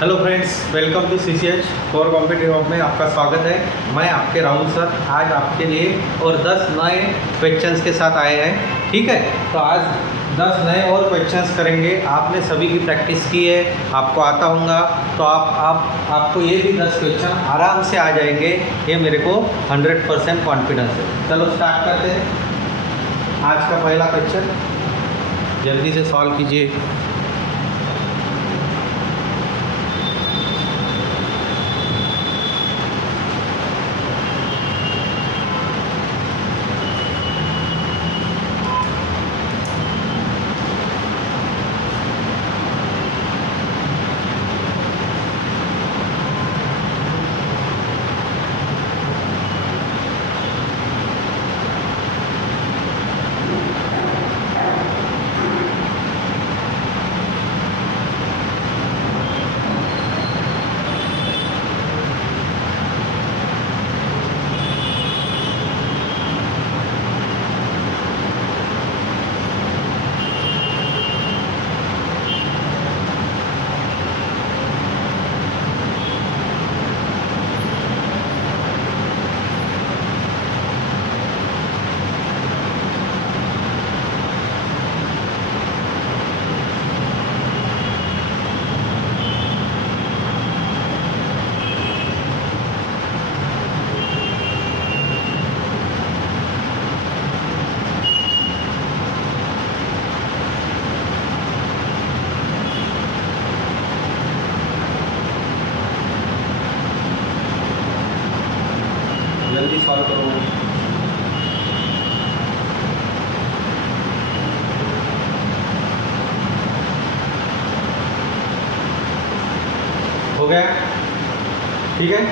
Hello friends, welcome to CCH for competitive hub में आपका स्वागत है। मैं आपके राहुल सर आज आपके लिए और 10 नए क्वेश्चंस के साथ आए हैं। ठीक है, तो आज 10 नए और क्वेश्चंस करेंगे। आपने सभी की प्रैक्टिस की है, आपको आता होगा, तो आपको ये भी 10 क्वेश्चन आराम से आ जाएंगे। ये मेरे को 100% कॉन्फिडेंस है। चलो स्टार्ट करते हैं। आज का पहला क्वेश्चन जल्दी से सॉल्व कीजिए। जल्दी सॉल्व करो। हो गया? ठीक है,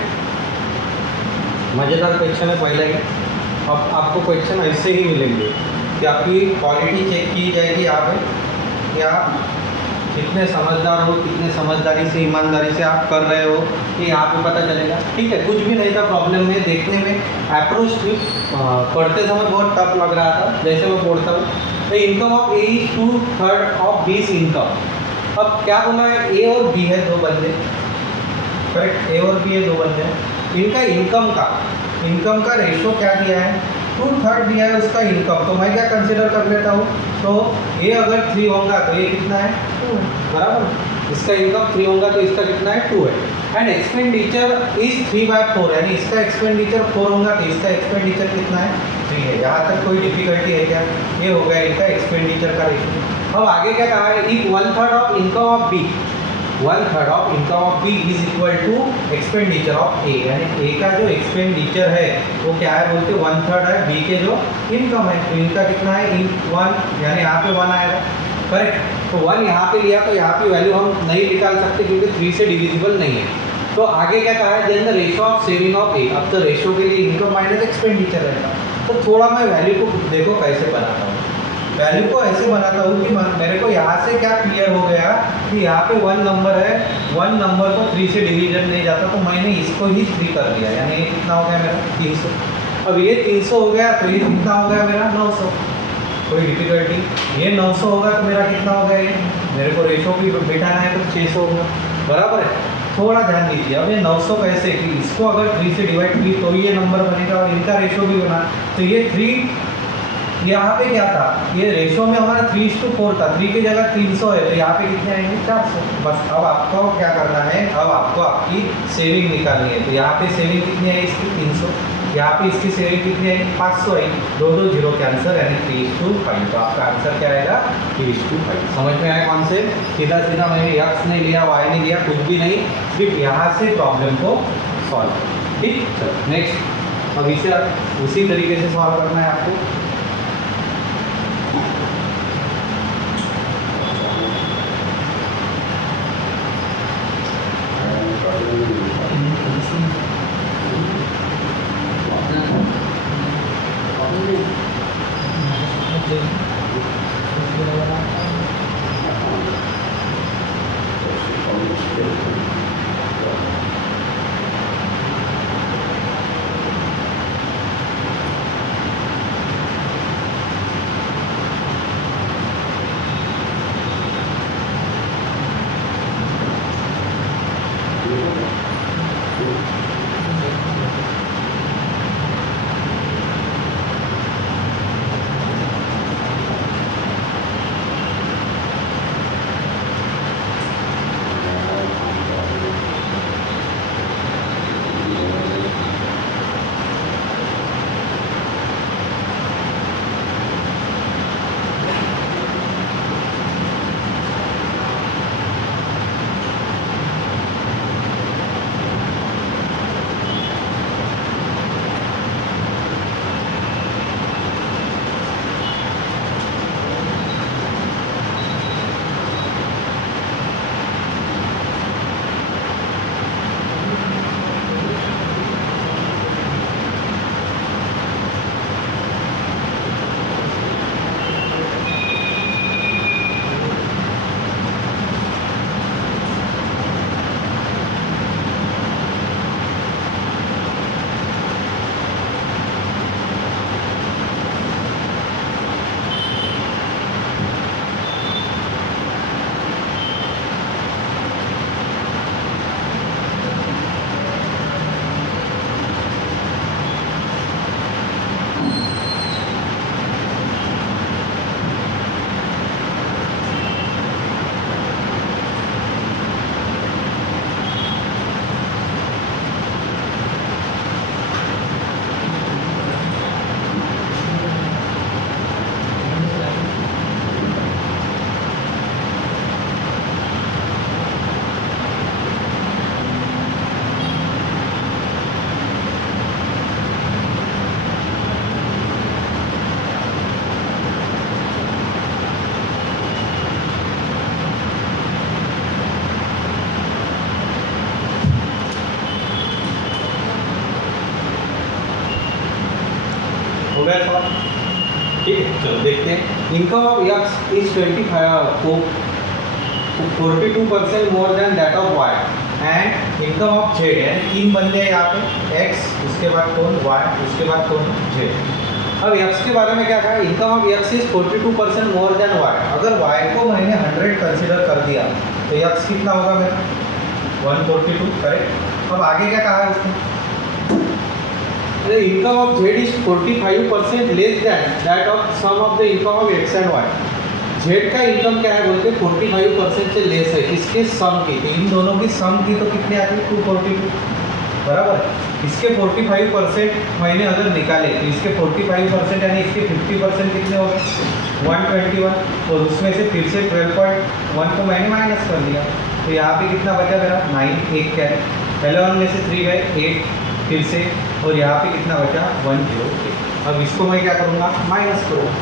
मज़ेदार क्वेश्चन है पहले ही। अब आपको क्वेश्चन ऐसे ही मिलेंगे कि आपकी क्वालिटी चेक की जाएगी यहाँ पे कि आप कितने समझदार हो, कितने समझदारी से, ईमानदारी से आप कर रहे हो, ये यहाँ पे पता चलेगा। ठीक है, कुछ भी नहीं था प्रॉब्लम में। देखने में अप्रोच थी, पढ़ते समय बहुत टफ लग रहा था। जैसे मैं पढ़ता हूँ, तो income of A is 2/3 of बीस इनकम। अब क्या बोला है, ए और बी है दो बंदे, करेक्ट? ए और बी है दो बंदे। इनका इनकम का रेशो क्या दिया है? 2/3 दिया है उसका इनकम। तो मैं क्या कंसिडर कर लेता हूँ, तो ये अगर 3 होगा तो ये कितना है? 2 है, बराबर। इसका इनकम 3 होगा तो इसका कितना है? 2 है। एंड एक्सपेंडिचर इज 3/4, यानी इसका एक्सपेंडिचर 4 होगा तो इसका एक्सपेंडिचर कितना है? 3 है। यहाँ तक कोई डिफिकल्टी है क्या? ये हो गया इनका एक्सपेंडिचर का रेशो। अब आगे क्या कहा है? If 1/3 of income of B, 1/3 of income of B is equal to expenditure of A, यानी ए का जो एक्सपेंडिचर है वो क्या है बोलते? 1/3 है बी के जो इनकम है। तो इनका कितना है? 1, यानी यहाँ पे 1 आएगा, करेक्ट? तो 1 यहाँ पे लिया तो यहाँ पे वैल्यू हम नहीं निकाल सकते क्योंकि 3 से डिविजिबल नहीं है। तो आगे क्या कहा है? Then the ratio of saving of A. अब तो रेशो के लिए इनकम माइनस एक्सपेंडिचर रहेगा। तो थोड़ा मैं वैल्यू को देखो कैसे बनाता हूँ। वैल्यू को ऐसे बनाता हूँ कि मेरे को यहाँ से क्या क्लियर हो गया कि यहाँ पे 1 नंबर है, 1 नंबर को 3 से डिवीजन नहीं जाता, तो मैंने इसको ही 3 कर दिया, यानी ये कितना हो गया मेरा? 300। अब ये 300 हो गया तो ये कितना हो गया मेरा? 900। कोई डिफिकल्टी? ये 900 होगा तो मेरा कितना हो गया? ये मेरे को रेशो भी बिठाना है तो 600 होगा, बराबर है। थोड़ा ध्यान दीजिए। अब ये 900 कैसे कि इसको अगर 3 से डिवाइड की तो ये नंबर बनेगा और इनका रेशो भी बना। तो ये 3 यहाँ पे क्या था? ये रेशो में हमारा 3:4 था, 3 की जगह 300 है, तो यहाँ पे कितने आएंगे? 400। बस अब आपको क्या करना है? अब आपको आपकी सेविंग निकालनी है। तो यहाँ पे सेविंग कितनी है इसकी? 300। यहाँ पे इसकी सेविंग कितनी है? 500 है। 2 2 0 कैंसर, यानी 3:5। तो आपका आंसर क्या आएगा? 3:5। समझ में आया कॉन्सेप्ट? सीधा सीधा मैंने एक्स नहीं लिया, वाई नहीं लिया, कुछ भी नहीं, सिर्फ यहाँ से प्रॉब्लम को सॉल्व। ठीक, चलो नेक्स्ट। अब इसे उसी तरीके से सॉल्व करना है आपको। हो गया सवाल? ठीक है, चलो देखते हैं। Income of x is 42% more than that of y and income of z है। तीन बंदे हैं यहाँ पे, एक्स, उसके बाद कौन, वाई, उसके बाद कौन, जेड। अब एक्स के बारे में क्या कहा, income of x is 42% more than y. अगर वाई को मैंने 100 कंसिडर कर दिया तो एक्स कितना होगा मेरा, 142, करेक्ट। अब आगे क्या कहा है उसने, income of z is 45% less than that of sum of the income of x and y. Z का इनकम क्या है बोलते, 45% से लेस है, किसके, सम की। तो इन दोनों की सम की तो कितने आती है, 242, बराबर। इसके 45% मैंने अगर निकाले तो इसके 45% यानी इसके 50% कितने हो गए, 121। और उसमें से फिर से 12.1 को मैंने माइनस कर दिया, तो यहाँ पे कितना बचा मेरा, 9, एक क्या है, 11 में से 3 गए, 8 फिर से, और यहाँ पे कितना बचा, 108। अब इसको मैं क्या करूँगा, माइनस करूँगा,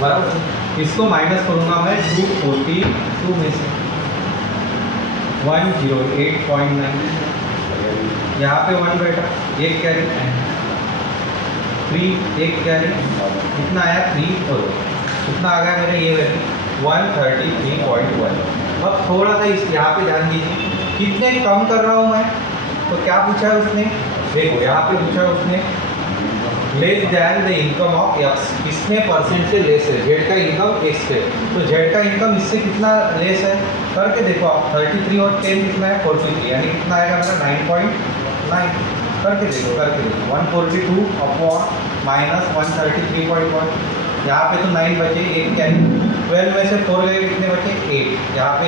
बराबर। इसको माइनस करूँगा मैं 242 में से 108.9, यहाँ पे 1 बैठा, एक कैरी, 3 एक कैरी, कितना आया, 3 और कितना आ गया मेरे, ये वैल्यू 133.1। अब थोड़ा सा इस यहाँ पे ध्यान दीजिए, कितने कम कर रहा हूँ मैं, तो क्या पूछा है उसने, देखो यहाँ पे पूछा है उसने less than the income of x, किसमें परसेंट से लेस है, जेड का इनकम एक्स से। तो जेड का इनकम इससे कितना लेस है, करके देखो आप, 33 और 10 कितना है, 43, यानी कितना आएगा मेरा, 9.9। करके देखो 142 अपॉन माइनस 133.1, यहाँ पे तो 9 बचे, एक क्या, 12 में से 4 गए, कितने बचे, 8, यहाँ पे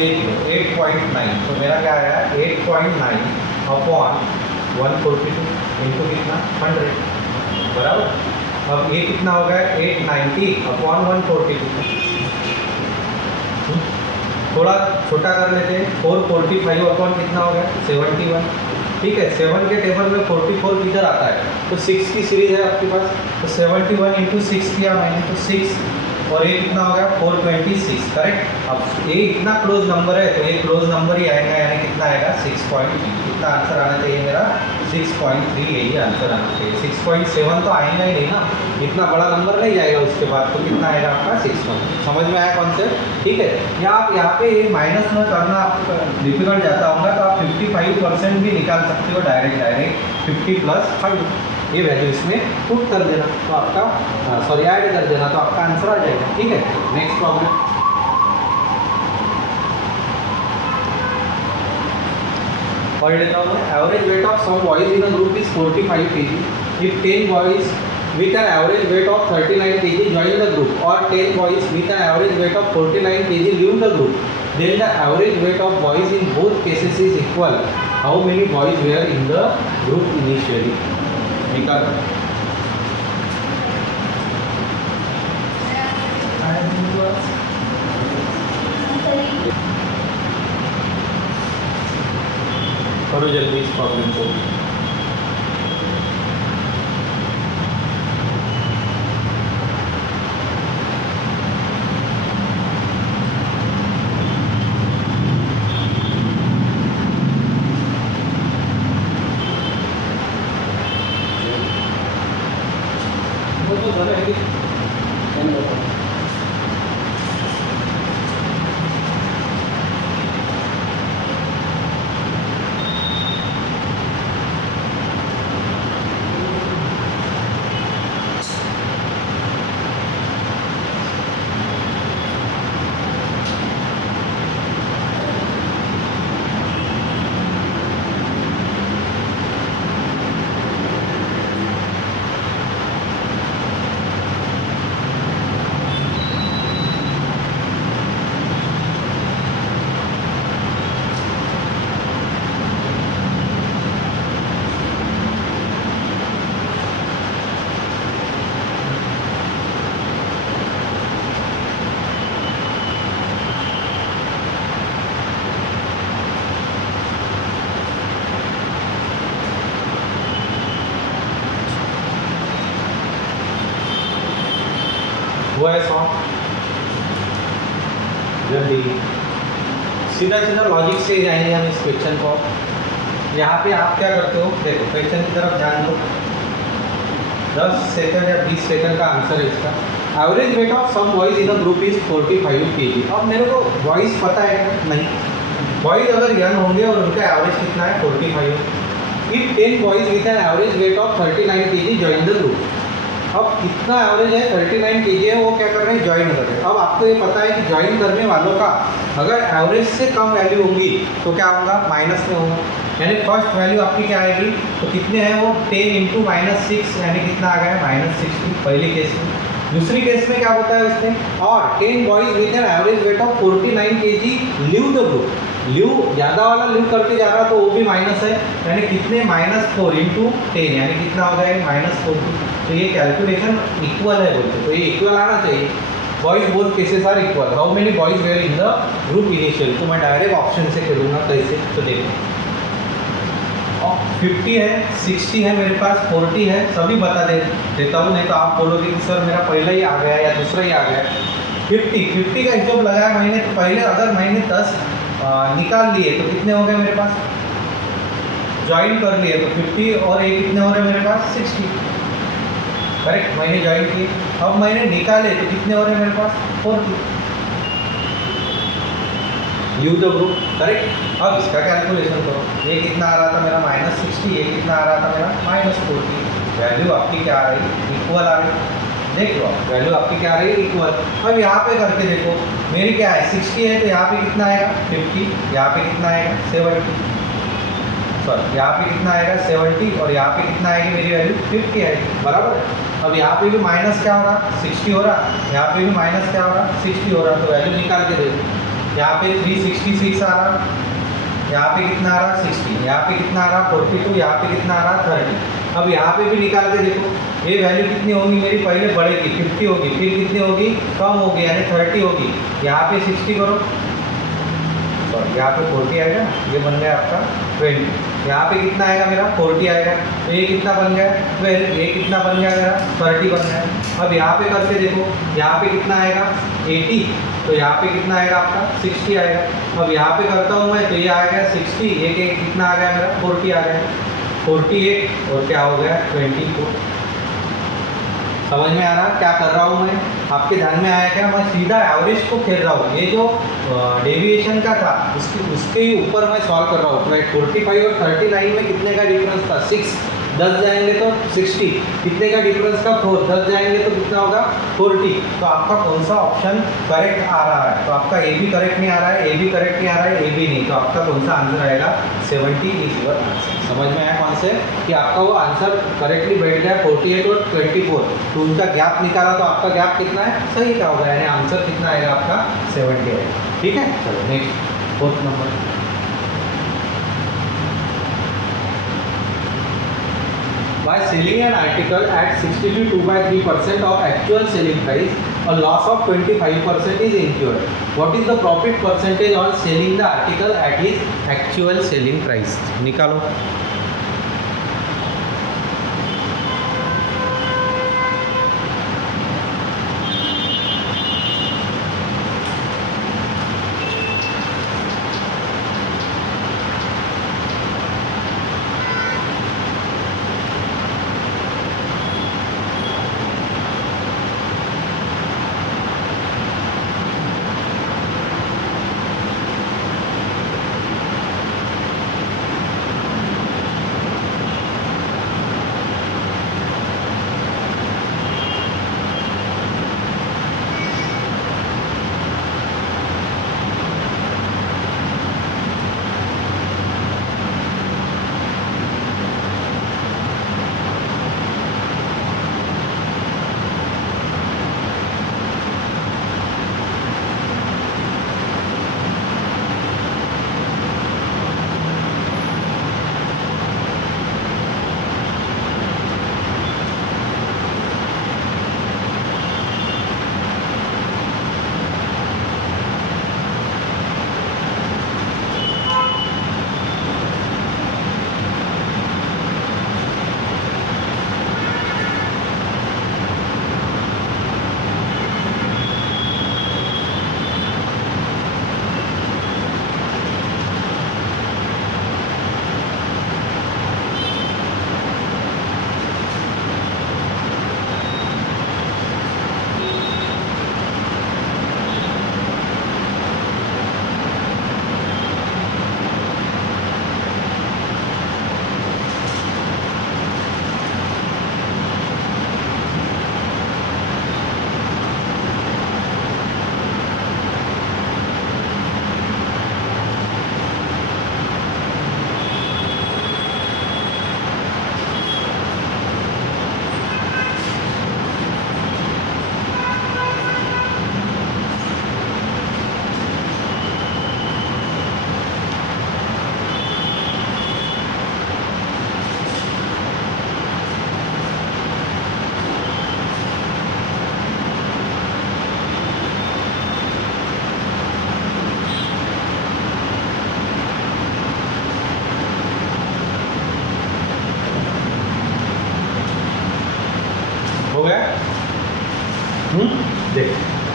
1, तो 8.9, तो मेरा क्या आया, 8.9 अपॉन 142 इनटू कितना, 100, बराबर। अब ये कितना हो गया, 890 अपॉन 142। थोड़ा छोटा कर लेते हैं, 445 अपॉन कितना हो गया, 71। ठीक है, 7 के टेबल में 44 किधर आता है, तो 6 की सीरीज है आपके पास, तो 71 इंटू 6 किया मैंने, तो 6, और ये कितना हो गया, 426, करेक्ट। अब ये इतना क्लोज नंबर है, तो ये क्लोज नंबर ही आएगा, यानी कितना आएगा, 6.3। कितना आंसर आना चाहिए मेरा, 6.3, यही आंसर आना चाहिए। 6.7 तो आएगा ही नहीं ना, इतना बड़ा नंबर नहीं जाएगा उसके बाद, तो कितना आएगा आपका, 6. समझ में आया कॉन्सेप्ट, ठीक है। या आप यहाँ पे माइनस में करना आपको डिफिकल्ट जाता होगा, तो आप 55% भी निकाल सकते हो डायरेक्ट 50 + 5, ये वैल्यू इसमें पुट कर देना, तो आपका सॉरी ऐड कर देना, तो आपका आंसर आ जाएगा, ठीक है। नेक्स्ट प्रॉब्लम पढ़ लेता हूँ मैं। Average weight of some boys in a group is 45 kg. If 10 boys with an average weight of 39 kg join the group, or 10 boys with an average weight of 49 kg leave the group, then the average weight of boys in both cases is equal. How many boys were in the group initially? निकाल। करो जल्दी इस problem को। वो तो ज़रा है वो है सॉन्ग जल्दी सीधा सीधा लॉजिक से जाएंगे हम इस क्वेश्चन को। यहाँ पे आप क्या करते हो, देखो क्वेश्चन की तरफ ध्यान दो। 10 सेकंड या 20 सेकंड का आंसर है इसका। Average weight of some boys in a group is 45 kg। अब मेरे को बॉयज पता है क्या? नहीं। बॉयज अगर यंग होंगे और उनका एवरेज कितना है 45। If 10 boys with an average weight of 39 kg join the group. अब कितना एवरेज है 39 kg है, वो क्या कर रहे हैं ज्वाइन कर रहे हैं। अब आपको ये पता है कि ज्वाइन करने वालों का अगर एवरेज से कम वैल्यू होंगी तो क्या होगा, माइनस में होगा। यानी फर्स्ट वैल्यू आपकी क्या आएगी, तो कितने हैं वो 10 इंटू -6 यानी कितना आ गया है -60 पहली केस में। दूसरी केस में क्या बताया उसने, और 10 boys with an average weight of 49 kg leave the group. Leave ज़्यादा वाला लीव करके जा रहा तो वो भी माइनस है, यानी कितने -4 इंटू 10 यानी कितना हो जाएगा -4। तो ये कैलकुलेशन इक्वल है बोलते, तो ये इक्वल आना चाहिए। Boys both cases are equal. How many boys were in the group initial, तो मैं डायरेक्ट ऑप्शन से करूँगा कैसे, तो देखो 50 है, 60 है मेरे पास, 40 है, सभी बता देता हूँ, नहीं तो आप बोलोगे कि सर मेरा पहला ही आ गया या दूसरा ही आ गया। 50 का हिसाब लगाया मैंने, तो पहले अगर मैंने 10 निकाल लिए तो कितने हो गए मेरे पास, ज्वाइन कर लिए तो 50 और ये कितने हो रहे हैं मेरे पास 60। करेक्ट, मैंने ज्वाइन किए। अब मैंने निकाले तो कितने हो रहे हैं मेरे पास 40। Leave the group, correct. अब इसका कैलकुलेशन करो, ये कितना आ रहा था मेरा -60, ये कितना आ रहा था मेरा -40। वैल्यू आपकी क्या आ रही है, इक्वल आ रही है। देख लो वैल्यू आपकी क्या आ रही है, इक्वल। अब यहाँ पे करके देखो, मेरी क्या है 60 है, तो यहाँ पे कितना आएगा 50, यहाँ पे कितना आएगा 70, सॉरी यहाँ पे कितना आएगा 70, और यहाँ पे कितना आएगी मेरी वैल्यू 50 आएगी, बराबर है। अब यहाँ पे भी माइनस क्या हो रहा 60 हो रहा, यहाँ पे भी माइनस क्या हो रहा 60 हो रहा, तो वैल्यू निकाल के देखो। यहाँ पे 366 आ रहा, यहाँ पे कितना आ रहा 60, यहाँ पे कितना आ रहा 42, यहाँ पे कितना आ रहा 30। अब यहाँ पे भी निकाल के देखो, ये वैल्यू कितनी होगी मेरी, पहले बढ़ेगी 50 होगी, फिर कितनी होगी कम होगी यानी 30 होगी। यहाँ पे 60 करो, सॉरी यहाँ पे 40 आएगा, ये बन गया आपका 20। यहाँ पे कितना आएगा मेरा 40 आएगा, तो ये कितना बन गया 12, ये कितना बन गया मेरा 30 बन गया। अब यहाँ पे करके देखो, यहाँ पे कितना आएगा 80, तो यहाँ पे कितना आएगा आपका 60 आएगा। अब यहाँ पे करता हूँ मैं, तो ये आ गया 60, ये कितना आ गया मेरा 40 आ गया, 48 और क्या हो गया 24। समझ में आ रहा क्या कर रहा हूँ मैं, आपके ध्यान में आया क्या? मैं सीधा एवरेज को खेल रहा हूँ, ये जो डेविएशन का था उसके ही ऊपर मैं सॉल्व कर रहा हूँ। मैं 45 और 39 में कितने का डिफरेंस था 6, 10 जाएंगे तो 60, कितने का डिफरेंस था 4, 10 जाएंगे तो कितना होगा 40। तो आपका कौन सा ऑप्शन करेक्ट आ रहा है, तो आपका ए भी करेक्ट नहीं आ रहा है, ए भी करेक्ट नहीं आ रहा है, ए भी नहीं, तो आपका कौन सा आंसर आएगा 70 इज योर आंसर। समझ में आया कौन से कि आपका वो आंसर करेक्टली बैठ गया 48 और 24, तो उनका गैप निकाला तो आपका गैप कितना है, सही का होगा, यानी आंसर कितना आएगा आपका 70 आएगा। ठीक है, चलो next 4th number. By selling an article at 62.3% of actual selling price, a loss of 25% is incurred. What is the profit percentage on selling the article at its actual selling price? निकालो।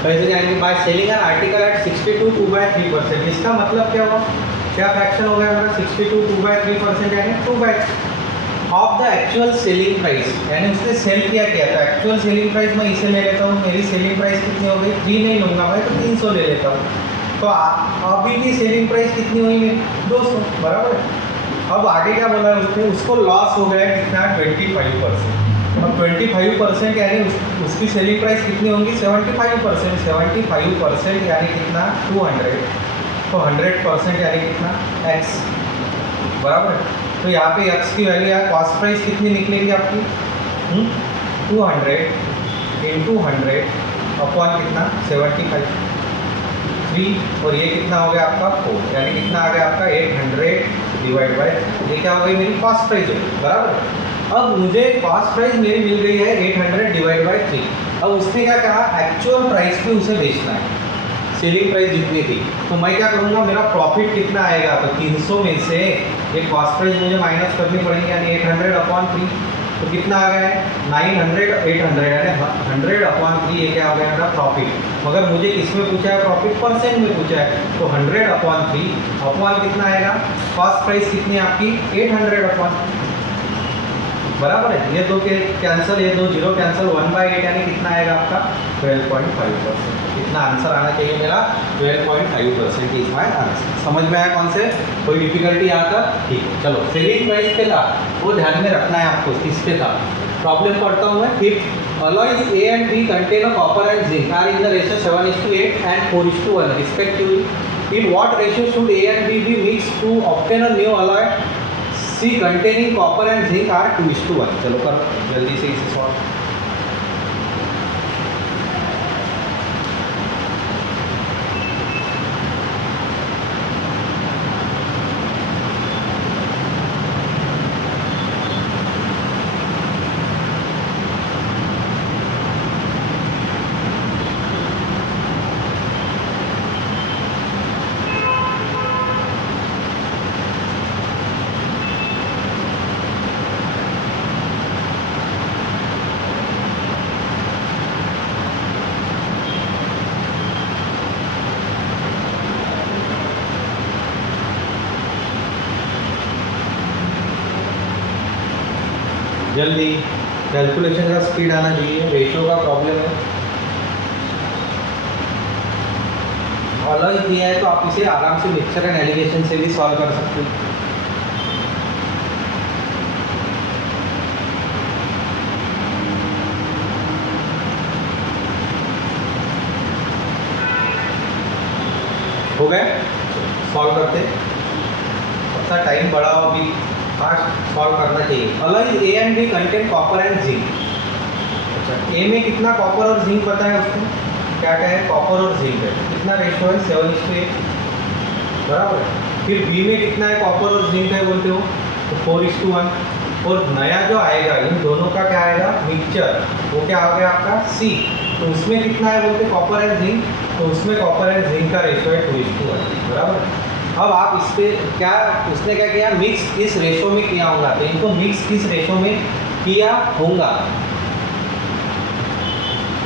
कैसे जाएंगे? By selling an article at 62 2/3%। इसका मतलब क्या हुआ? क्या fraction हो गया हमारा? 62 2/3% यानी 2/3 of the actual selling price, यानी उसने सेल किया था। एक्चुअल सेलिंग प्राइस मैं इसे ले लेता हूँ, मेरी सेलिंग प्राइस कितनी हो गई? 3 नहीं लूँगा मैं, तो 300 ले लेता हूँ। तो अभी की सेलिंग प्राइस कितनी हुई मेरी? 200, बराबर है। अब आगे क्या बोला है उसने? उसको लॉस हो गया कितना? 25%। अब 25% यानी उसकी सेलिंग प्राइस कितनी होंगी? 75%। 75% यानी कितना? 200। तो 100% यानी कितना? x, बराबर है। तो यहाँ पे x की वैल्यू है, कॉस्ट प्राइस कितनी निकलेगी आपकी? 200 इंटू 100 अपॉन कितना? 75, 3, और ये कितना हो गया आपका? 4, यानी कितना आ गया आपका? 800 डिवाइड बाय, ये क्या हो गई? मेरी कॉस्ट प्राइस है, बराबर। अब मुझे कॉस्ट प्राइस मेरी मिल गई है 800 डिवाइड बाय 3। अब उसने क्या कहा? एक्चुअल प्राइस पे उसे बेचना है, सेलिंग प्राइस जितनी थी। तो मैं क्या करूँगा? मेरा प्रॉफिट कितना आएगा? तो 300 में से ये कॉस्ट प्राइस मुझे माइनस करनी पड़ेगी, यानी 800 अपॉन 3। तो कितना आ गया है? 900 800 यानी 100 अपॉन 3, ये क्या हो गया मेरा? प्रॉफिट। मगर मुझे किस में पूछा है? प्रॉफिट परसेंट में पूछा है। तो 100 अपॉन 3 अपॉन कितना आएगा? कॉस्ट प्राइस कितनी है आपकी? 800 अपॉन, बराबर है। ये दो के कैंसिल, ये दो जीरो कैंसिल, 1/8 यानी कितना आएगा आपका? 12.5%। कितना आंसर आना चाहिए मेरा? 12.5% इज माय आंसर। समझ में आया कौन से? कोई डिफिकल्टी आता? ठीक है, चलो। सेलिंग प्राइस पे था, वो ध्यान में रखना है आपको। किस पे था? प्रॉब्लम पढ़ता हूँ मैं। If alloys A and B contain a copper and zinc are in the ratio 7:8 and 4:1 respectively, in what ratio should A and B be mixed to obtain a new alloy C containing copper and zinc are 2:1? चलो करो जल्दी से इसे solve. जल्दी, calculation का speed आना चाहिए, ratio का प्रॉब्लम है। अलॉय दिया है तो आप इसे आराम से मिक्सचर एंड एलिगेशन से भी सॉल्व कर सकते हो। हो गए? सॉल्व करते, अपना टाइम बढ़ाओ, अभी फास्ट सॉल्व करना चाहिए। Alloy A and B contain copper and zinc. अच्छा, ए में कितना कॉपर और जिंक बताया उसने? क्या क्या है? कॉपर और जिंक है। कितना रेशियो है? 7:8, बराबर है। फिर बी में कितना है? कॉपर और जिंक है बोलते हो, तो 4:1। और नया जो आएगा इन दोनों का क्या आएगा? मिक्सचर, वो क्या आ गया आपका? सी। तो उसमें कितना है बोलते? कॉपर एंड जिंक, तो उसमें कॉपर एंड जिंक का रेशियो है 2:1, बराबर। अब आप इस पर क्या, उसने क्या किया? मिक्स इस रेशो में किया होगा, तो इनको मिक्स किस रेशो में किया होगा,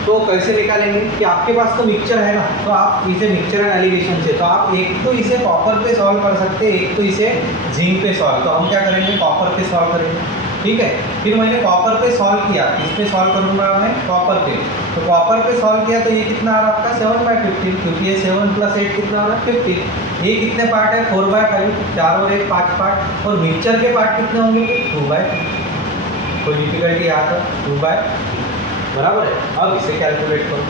तो कैसे निकालेंगे? कि आपके पास तो मिक्सचर है ना, तो आप इसे मिक्सचर एंड एलिगेशन से, तो आप एक तो इसे कॉपर पे सॉल्व कर सकते हैं, एक तो इसे जिंक पे सॉल्व। तो हम क्या करेंगे? कॉपर पे सॉल्व करेंगे, ठीक है। फिर मैंने कॉपर पे सॉल्व किया, इस पे सॉल्व करूँगा मैं कॉपर पे। तो कॉपर पे सॉल्व किया तो ये कितना आ रहा है आपका? 7/15, क्योंकि ये 7 + 8 कितना आ रहा है? 15। ये कितने पार्ट है? 4/5, 4 और 1 5 पार्ट। और मिक्सचर के पार्ट कितने होंगे? 2/3। कोई डिफिकल्टी आता? 2/3, बराबर है। अब इसे कैलकुलेट करो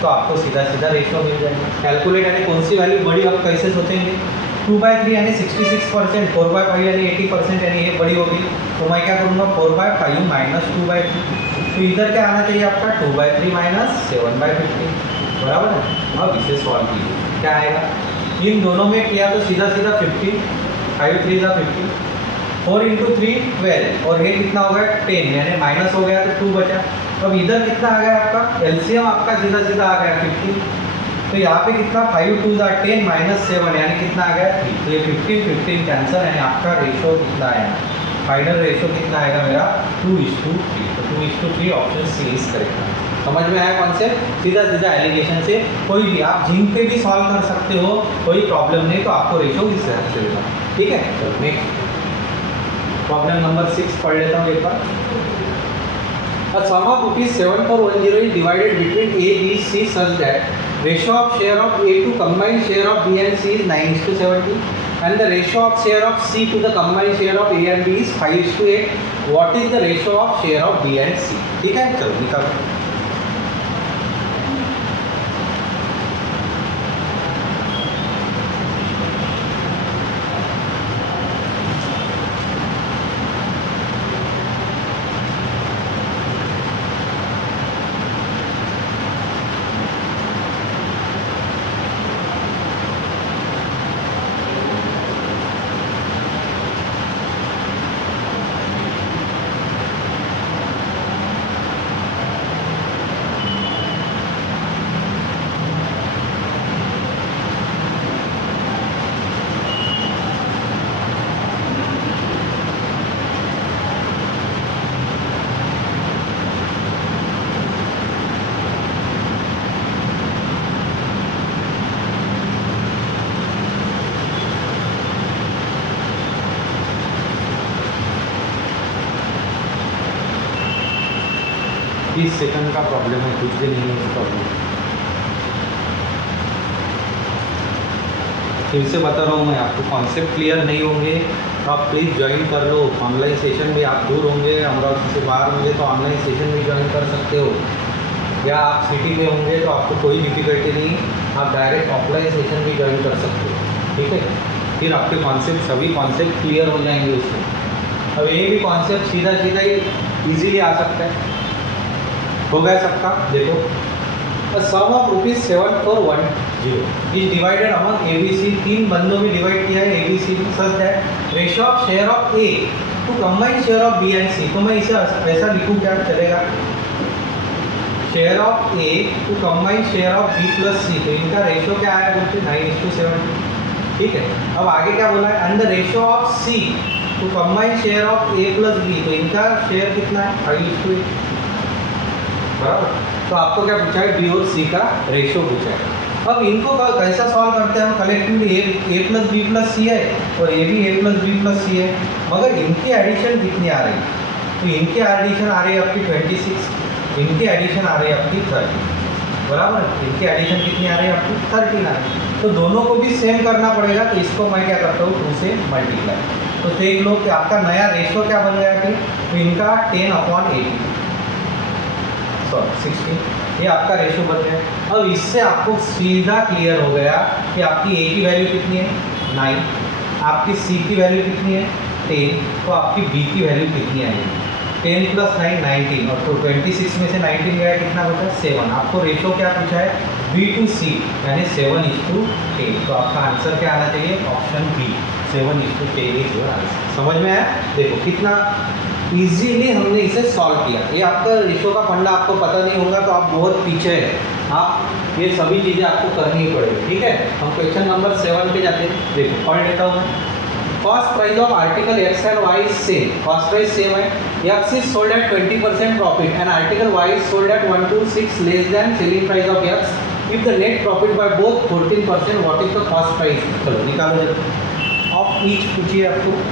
तो आपको सीधा सीधा रेशियो मिल जाएगा। कैलकुलेट यानी कौन सी वैल्यू बड़ी, आप कैसे सोचेंगे? 2/3 यानी 66%, 4/5 यानी 80%, यानी ये बड़ी होगी। तो मैं क्या करूँगा? 4/5 माइनस 2/3। तो इधर क्या आना चाहिए आपका? 2/3 माइनस 7/15, बराबर है। अब इसे सॉल्व कीजिए, क्या आएगा? इन दोनों में किया तो सीधा सीधा 15, 5 3 = 15, 4 × 3 12, और ये कितना हो गया? 10, यानी माइनस हो गया तो 2 बचा। अब इधर कितना आ गया आपका? एलसीएम आपका सीधा सीधा आ गया 15। तो यहाँ पे कितना? 5 2 = 10 माइनस 7, यानी कितना आ गया? 3। तो ये 15 15 कैंसर, यानी आपका रेशियो कितना आया? फाइनल रेशियो कितना आएगा मेरा? 2:3। तो 2:3 ऑप्शन सी इज करेक्ट। समझ में आया कॉन्सेप्ट? सीधा सीधा एलिगेशन से कोई भी आप जिंक पे भी सॉल्व कर सकते हो, कोई प्रॉब्लम नहीं, तो आपको रेशो इस हिसाब से देगा। ठीक है, चलो नेक्स्ट प्रॉब्लम नंबर 6 पढ़ लेता हूँ एक बार। A sum of rupees 7410 is divided between A, B, C such that ratio of share of A to combined share of B and C is 9:70 and the ratio of share of C to the combined share of A and B is 5:8. What is the ratio of share of B and C? ठीक है, चलो निकालो। बीस second का problem है, कुछ भी नहीं है प्रॉब्लम। फिर से बता रहा हूँ मैं आपको, कॉन्सेप्ट क्लियर नहीं होंगे तो आप प्लीज़ ज्वाइन कर लो। ऑनलाइन सेशन भी, आप दूर होंगे, अमरावती से बाहर होंगे तो ऑनलाइन सेशन भी ज्वाइन कर सकते हो, या आप सिटी में होंगे तो आपको कोई डिफिकल्टी नहीं, आप डायरेक्ट ऑफलाइन सेशन भी ज्वाइन कर सकते हो। ठीक है, फिर आपके कॉन्सेप्ट सभी कॉन्सेप्ट क्लियर हो जाएंगे उसमें। अब ये भी कॉन्सेप्ट सीधा सीधा ही ईजीली आ सकता है, हो गया सबका। देखो, a sum of rupees 7410 is divided among ABC, तीन बंदों में डिवाइड किया है ABC में, सच है ratio of share of A to combine share of B and C। तो मैं इसे ऐसा लिखूँ क्या चलेगा, share of A to combine share of B plus C। तो इनका रेशियो क्या आया बोलते 9:70। ठीक है, अब आगे क्या बोला है, and the ratio of C to combine share of A plus B। तो इनका शेयर कितना है 5:8, बराबर। तो आपको क्या पूछा है, बी और सी का रेशियो पूछा है। अब इनको कैसा सॉल्व करते हैं हम, कलेक्टिवली ए प्लस बी प्लस सी है और ए भी ए प्लस बी प्लस सी है, मगर इनकी एडिशन कितनी आ रही है, तो इनकी एडिशन आ रही है आपकी 26, इनकी एडिशन आ रही है आपकी 30, बराबर। इनकी एडिशन कितनी आ रही है आपकी 13 आ रही है, तो दोनों को भी सेम करना पड़ेगा। तो इसको मैं क्या करता हूँ 2 से मल्टीप्लाई। तो देख लो कि आपका नया रेशियो क्या बन गया कि तो इनका 10/80 16, ये आपका रेशियो बन गया। अब इससे आपको सीधा क्लियर हो गया कि आपकी ए की वैल्यू कितनी है 9, आपकी सी की वैल्यू कितनी है 10, तो आपकी बी की वैल्यू कितनी आएगी 10 + 9 19, और तो 26 में से 19 गया कितना बचा 7। आपको रेशियो क्या पूछा है बी टू सी, यानी 7:10। तो आपका आंसर क्या आना चाहिए, option B 7:10 is your answer. समझ में आया? देखो कितना इजीली हमने इसे सॉल्व किया। ये आपका रेशियो का फंडा आपको पता नहीं होगा तो आप बहुत पीछे हैं, आप ये सभी चीज़ें आपको करनी ही पड़ेगी। ठीक है, हम क्वेश्चन नंबर 7 पे जाते हैं। देखो पढ़ लेता हूँ मैं। Cost price of article X and Y is same, cost price same है, X is sold at 20% profit and article Y is sold at 1 to 6 less than selling price of X. If the net profit by both 14%, what is the cost price. चलो निकालो जब of each पूछिए आपको।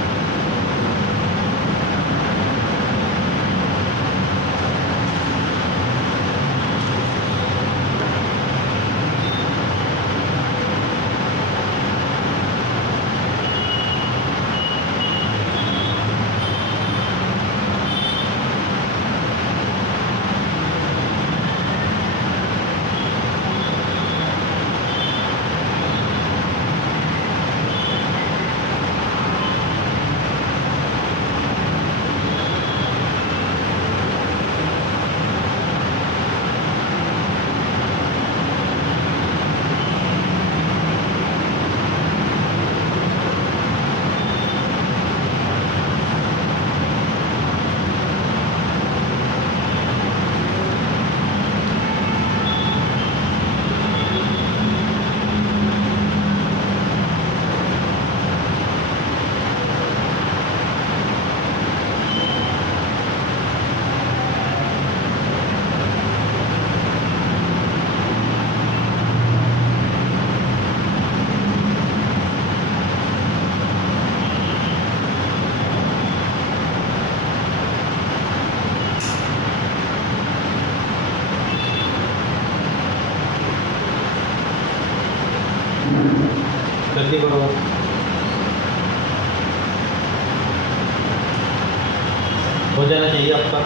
हो जाना चाहिए आपका।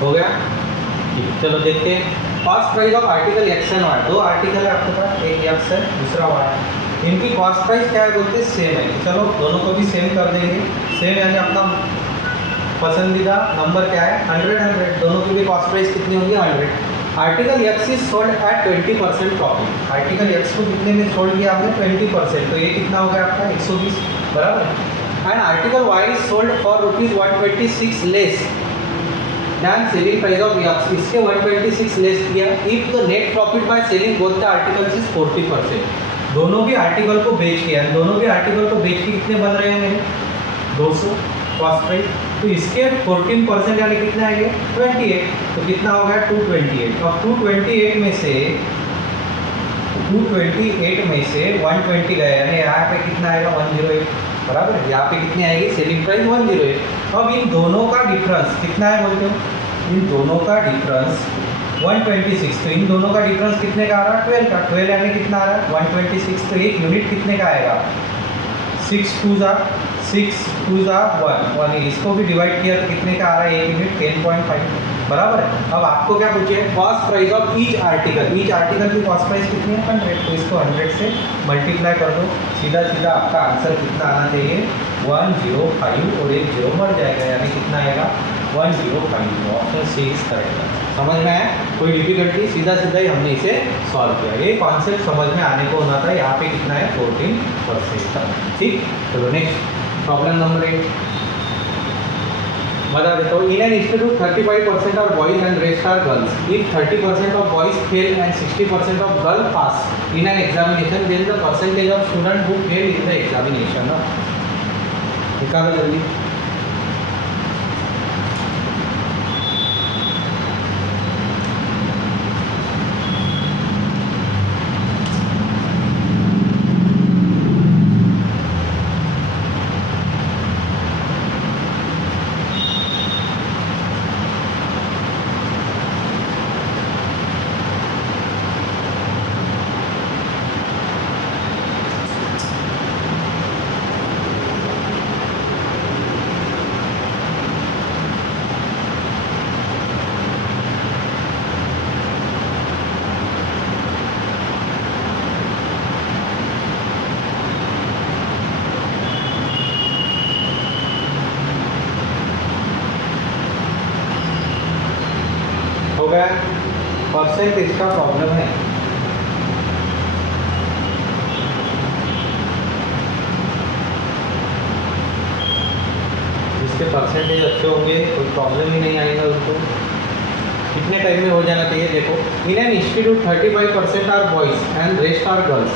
हो गया? ठीक, चलो देखते हैं। Cost price of article X and Y, दो आर्टिकल है आपके पास, एक एक्स है दूसरा वाई है। इनकी कॉस्ट प्राइस क्या है बोलते हैं, सेम है। चलो दोनों को भी सेम कर देंगे। सेम यानी अपना पसंदीदा नंबर क्या है, 100। दोनों की भी कॉस्ट प्राइस कितनी होगी, 100। Article x is sold at 20% profit. Article x को कितने में सोल्ड किया आपने, 20%, तो ये कितना हो गया आपका 120, बराबर। And article Y is sold for ₹126 less than selling price of X, इसके 126 लेस किया। If the net profit by selling both the articles is 40%। दोनों भी आर्टिकल को बेच के, दोनों भी आर्टिकल को बेच के कितने बन रहे हैं मेरे, 200 कॉस्ट प्राइस। तो इसके 14% यानी कितना आएंगे, 28, तो कितना हो गया 228। अब 228 में से 120 गए, यानी यहाँ पे कितना आएगा 108, बराबर। यहाँ पे कितनी आएगी सेलिंग प्राइस 108। अब इन दोनों का डिफरेंस कितना है बोलते हो, इन दोनों का डिफरेंस 126, तो इन दोनों का डिफरेंस कितने का आ रहा है, 12 का। 12 यानी कितना आ रहा है 126, तो एक यूनिट कितने का आएगा, 6 2 जा 1, इसको भी डिवाइड किया तो कितने का आ रहा है एक यूनिट, 10.5, बराबर है। अब आपको क्या पूछे, cost price of each article की कॉस्ट प्राइस कितनी है, 100, तो इसको 100 से मल्टीप्लाई कर दो, सीधा सीधा आपका आंसर कितना आना चाहिए, 105, और एक 0 बढ़ जाएगा, यानी कितना आएगा 105। Option C is correct. समझ में आया, कोई डिफिकल्टी, सीधा सीधा ही हमने इसे सॉल्व किया। ये कॉन्सेप्ट समझ में आने को होना था। यहाँ पे कितना है 14%। ठीक, चलो नेक्स्ट प्रॉब्लम नंबर 8 बता देता हूँ। In an institute 35% are boys and rest are girls. If 30% of boys fail and 60% of girl pass in an examination, then the percentage of student who fail in the examination. निकालो जल्दी। हो गया, percentage का problem है। जिसके percentage अच्छे होंगे कोई प्रॉब्लम ही नहीं आएगा उसको। कितने टाइम में हो जाना चाहिए, देखो। In an institute 35% are boys and rest are girls.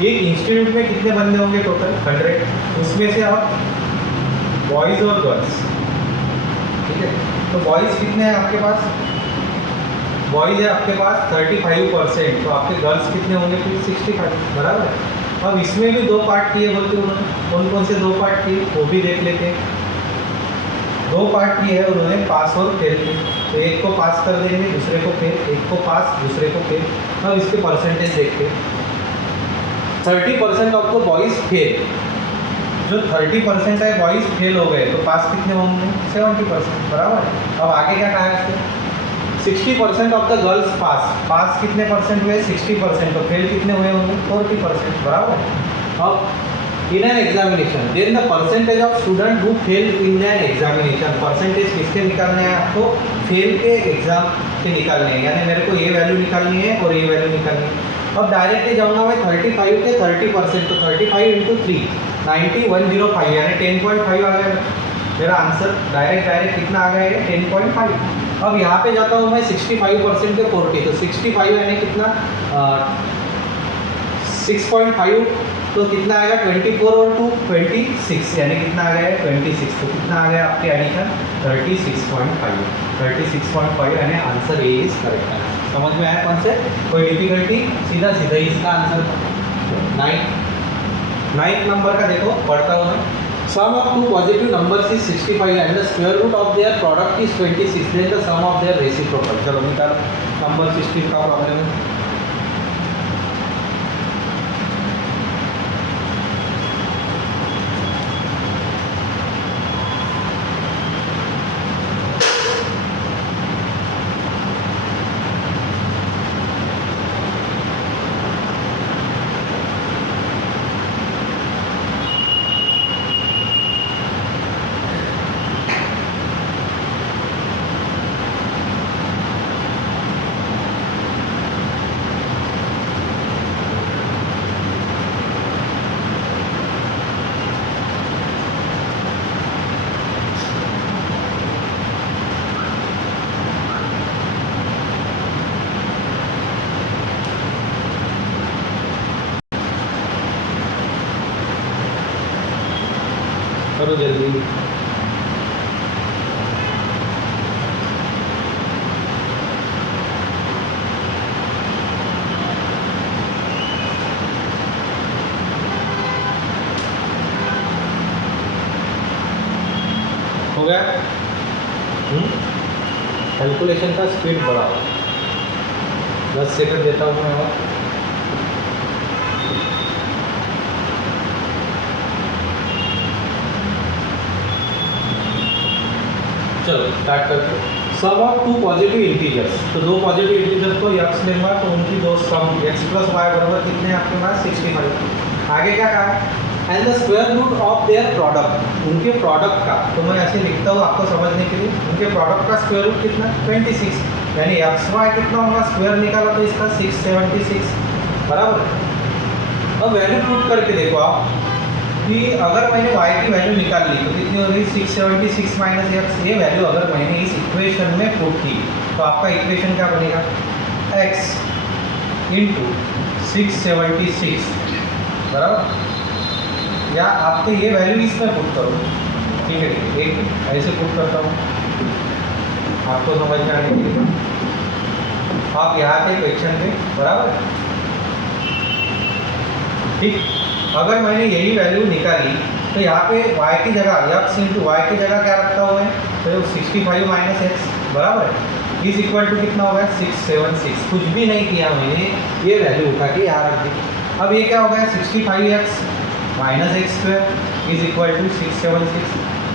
एक इंस्टीट्यूट में कितने बंदे होंगे टोटल, 100, उसमें से आप बॉयज़ और गर्ल्स, ठीक है। तो बॉयज़ कितने हैं आपके पास, बॉयज़ है आपके पास 35%, तो आपके गर्ल्स कितने होंगे फिर 65, बराबर। अब इसमें भी 2 पार्ट किए बोलते उन्होंने, कौन कौन से 2 पार्ट किए वो भी देख लेते हैं। 2 पार्ट किए हैं उन्होंने, पास और फेल के। तो एक को पास कर देंगे, दूसरे को फेल, एक को पास दूसरे को फेल। अब इसके परसेंटेज देखते हैं। 30% ऑफ द बॉयज़ फेल, जो 30% है बॉयज़ फेल हो गए, तो पास कितने होंगे, 70%, बराबर। अब आगे क्या कहा है इसको, 60% ऑफ द गर्ल्स पास, पास कितने परसेंट हुए, 60%, तो फेल कितने हुए होंगे, 40%, बराबर। अब in an examination, then the percentage of student who fail in an examination. Percentage किसके निकालने हैं आपको, फेल के एग्जाम से निकालने हैं, यानी मेरे को ये वैल्यू निकालनी है और ये वैल्यू निकालनी है। अब डायरेक्टली जाऊँगा मैं 35 के 30%, तो 35 × 3 90,105, यानी 10.5 आ गया मेरा आंसर। डायरेक्ट कितना आ गया है, 10.5। अब यहाँ पे जाता हूँ मैं 65% के 40, तो 65 यानी कितना 6.5, तो कितना आएगा 24 और 2 26, यानी कितना आ गया 26, तो कितना आ गया आपके एडिशन 36.5 यानी आंसर ए इज करेक्ट है। समझ में आया कॉन्सेप्ट, कोई डिफिकल्टी, सीधा सीधा ही इसका आंसर। 9th नंबर का देखो, पढ़ता हूँ मैं। Sum of two positive numbers is 65 and the square root of their product is 26. Then the sum of their reciprocal. चलो निकालो, नंबर 16 का प्रॉब्लम है। हो गया। कैलकुलेशन का स्पीड बढ़ाओ। 10 सेकंड देता हूँ मैं और। चलो स्टार्ट करते हैं। सम ऑफ टू पॉजिटिव इंटीजर्स, तो दो पॉजिटिव इंटीजर को यक्स लेंगे तो उनकी दो सम एक्स प्लस वाई बराबर कितने हैं आपके पास 65। आगे क्या कहा है, and the square root of their product, उनके प्रोडक्ट का, तो मैं ऐसे लिखता हूँ आपको समझने के लिए, उनके प्रोडक्ट का स्क्वायर रूट कितना 26, यानी एक्स वाई कितना होगा, स्क्वायर निकाला तो इसका 676 बराबर। अब वैल्यू पुट करके देखो आप कि अगर मैंने y की वैल्यू निकाल ली तो कितनी हो गई 676 माइनस एक्स। ये वैल्यू अगर मैंने इस इक्वेशन में पुट की तो आपका इक्वेशन क्या बनेगा, x इंटू 676 बराबर, या आपको ये वैल्यू इसमें पुट करो, ठीक है, एक ऐसे पुट करता हूँ आपको समझ में आने के लिए। आप यहाँ पे क्वेश्चन पे बराबर, ठीक। अगर मैंने यही वैल्यू निकाली तो यहाँ पे y की जगह x इंटू वाई की जगह क्या रखता हुआ है, तो 65 माइनस एक्स बराबर इज इक्वल टू कितना होगा 676। कुछ भी नहीं किया मैंने, ये वैल्यू उठा के यहाँ रख दी। अब ये क्या होगा 65x minus X square is equal to 676।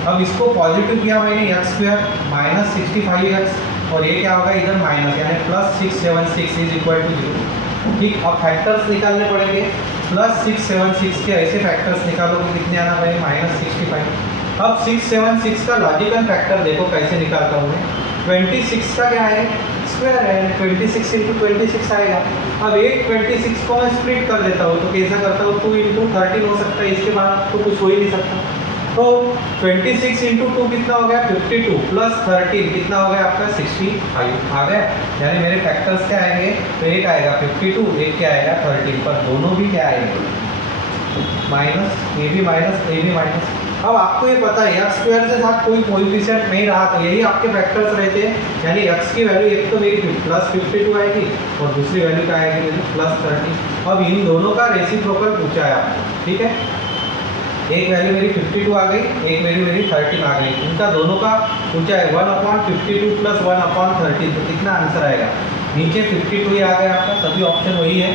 अब इसको पॉजिटिव किया मैंने एक्स स्क्वायर माइनस 65x, और ये क्या होगा इधर माइनस, यानी प्लस 676 इज इक्वल टू 0, ठीक। अब फैक्टर्स निकालने पड़ेंगे, प्लस 676 के ऐसे फैक्टर्स निकालो तो कितने आना पड़ेगा माइनस 65। अब 676 का लॉजिकल फैक्टर देखो कैसे निकालता हूँ मैं, 26 का क्या है स्क्वायर है, 26 इंटू 26 आएगा। अब एक 26 को मैं स्प्लिट कर देता हूँ, तो कैसा करता हूँ 2 इंटू 13 हो सकता है, इसके बाद तो कुछ हो ही नहीं सकता। तो 26 इंटू 2 कितना हो गया 52, प्लस 13 कितना हो गया आपका 65 आ गया। यानी मेरे फैक्टर्स क्या आएंगे, तो एक आएगा 52, एक क्या आएगा 13, पर दोनों भी क्या आएंगे माइनस, ये भी माइनस, ये भी माइनस। अब आपको ये पता है एक्स स्क्वायर के साथ कोई कोएफिशिएंट नहीं रहा तो यही आपके फैक्टर्स रहते हैं, यानी एक्स की वैल्यू एक तो मेरी प्लस 52 आएगी और दूसरी वैल्यू क्या आएगी मेरी प्लस 30। अब इन दोनों का रेसिप्रोकल पूछा है आपको, ठीक है, एक वैल्यू मेरी 52 आ गई, एक वैल्यू मेरी 13 आ गई, इनका दोनों का पूछा है 1/52 प्लस 1/13, तो कितना आंसर आएगा, नीचे 52 ही आ गया आपका, सभी ऑप्शन वही है,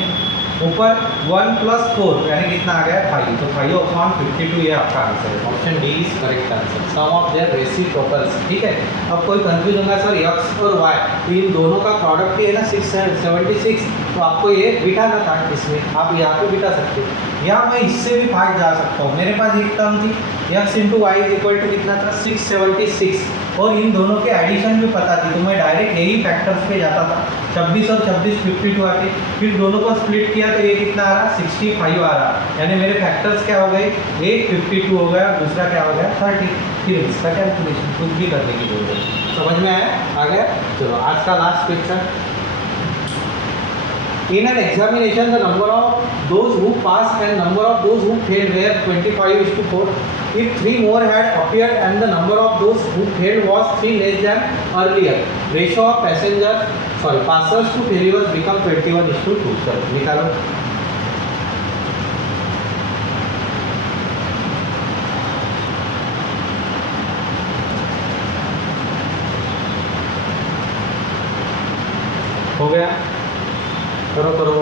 ऊपर 1 प्लस 4 यानी कितना आ गया 5, तो 5/52 ये आपका आंसर है, option D is correct answer, sum of their reciprocals, ठीक है। अब कोई कंफ्यूज होगा सर एक्स और वाई, तो इन दोनों का प्रोडक्ट ही है ना 676, तो आपको ये बिठाना था इसमें, आप यहाँ पे बिठा सकते हो, या मैं इससे भी फास्ट जा सकता हूँ। मेरे पास एक टर्म थी X into Y is equal to कितना था 676, और इन दोनों के एडिशन भी पता थी, तो मैं डायरेक्ट यही फैक्टर्स पे जाता था, 26 और 26 52 आते, फिर दोनों को स्प्लिट किया तो ये कितना आ रहा 65 आ रहा, यानी मेरे फैक्टर्स क्या हो गए, एक 52 हो गया, दूसरा क्या हो गया 30, फिर इसका कैलकुलेशन कुछ भी करने की जरूरत है। समझ में आया, आ गया। चलो आज का last question, in an examination the number of those who passed and number of those who failed were 25:4. If 3 more had appeared and the number of those who failed was 3 less than earlier, ratio of passers to failures become 21:2. चलो निकालो। हो गया, करो करो।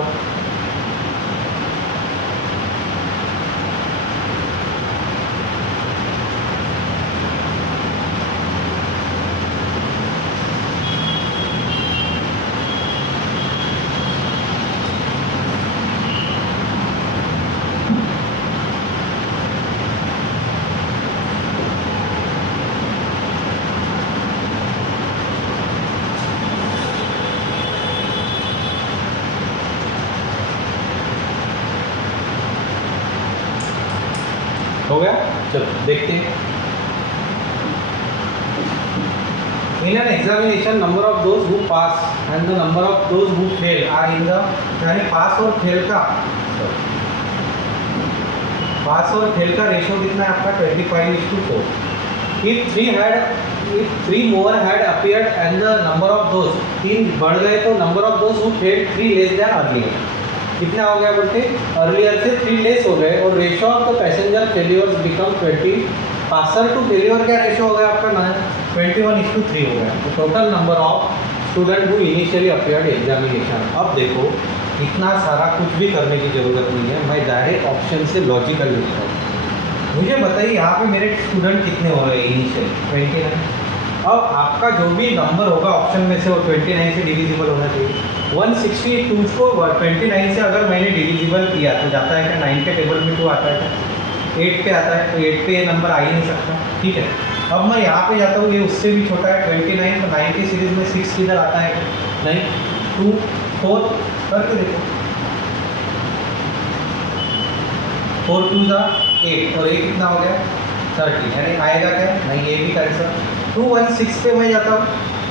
हो गया, चलो देखते हैं। In an examination, number of those who pass and the number of those who fail are in the, यानी पास और फेल का रेशियो कितना है आपका 25:4. If 3 more had appeared and the number of those, 3 बढ़ गए तो number of those who failed 3 less than earlier, कितना हो गया बोलते, अर्लियर से 3 लेस हो गए, और ratio of the passenger failures become 20, passer to failure क्या रेशियो हो गया आपका 21:3 हो गया। तो total number of student who initially appeared examination. अब देखो इतना सारा कुछ भी करने की ज़रूरत नहीं है, मैं डायरेक्ट ऑप्शन से लॉजिकल लिखता हूँ। मुझे बताइए यहाँ पे मेरे स्टूडेंट कितने हो रहे हैं इनिशियली 29। अब आपका जो भी नंबर होगा ऑप्शन में से वो 29 से डिविजिबल होना चाहिए। 162 को 29 से अगर मैंने डिविजिबल किया तो जाता है क्या 9 के टेबल में 2 आता है क्या 8 पे आता है, तो 8 पे ये नंबर आ ही नहीं सकता। ठीक है, अब मैं यहाँ पे जाता हूँ, ये उससे भी छोटा है 29, तो 9 की सीरीज में 6 किधर आता है? नहीं, 2 4 करके देखो, 4 2 8 और ये कितना हो गया 30, यानी आएगा क्या? नहीं, ये भी कैंसर। 216 पे मैं जाता हूँ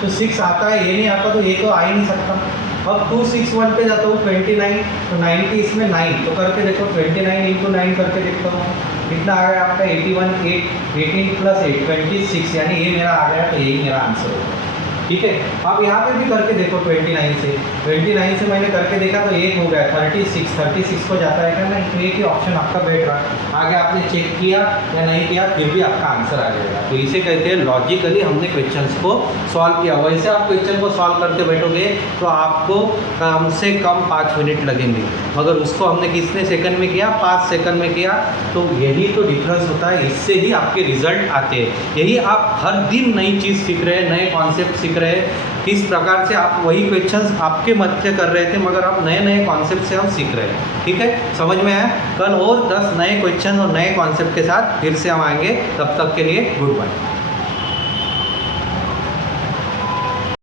तो 6 आता है, ये नहीं आता तो ये तो आ ही नहीं सकता। अब 261 पे जाता हूँ 29, तो 90 इसमें 9, तो करके देखो 29 × 9 करके देखता हूँ कितना आ गया आपका 81, 18 + 8 26, यानी ये मेरा आ गया, तो यही मेरा आंसर होगा। ठीक है, आप यहाँ पे भी करके देखो 29 से मैंने करके देखा तो एक हो गया 36 को जाता है क्या? नहीं, तो एक ही ऑप्शन आपका बैठ रहा है। आगे आपने चेक किया या नहीं किया फिर भी आपका आंसर आ जाएगा। तो इसे कहते हैं लॉजिकली हमने क्वेश्चंस को सॉल्व किया। वैसे आप क्वेश्चन को सॉल्व करते बैठोगे तो आपको कम से कम 5 मिनट लगेंगे, मगर उसको हमने कितने सेकंड में किया? 5 सेकंड में किया। तो यही तो डिफरेंस होता है, इससे ही आपके रिजल्ट आते हैं। यही आप हर दिन नई चीज़ सीख रहे हैं, नए कॉन्सेप्ट सीख रहे हैं। किस प्रकार से आप वही क्वेश्चंस आपके मध्य कर रहे थे, मगर आप नए नए कॉन्सेप्ट से हम सीख रहे हैं। ठीक है, समझ में आया? कल और 10 नए क्वेश्चन और नए कॉन्सेप्ट के साथ फिर से हम आएंगे। तब तक के लिए गुड बाय।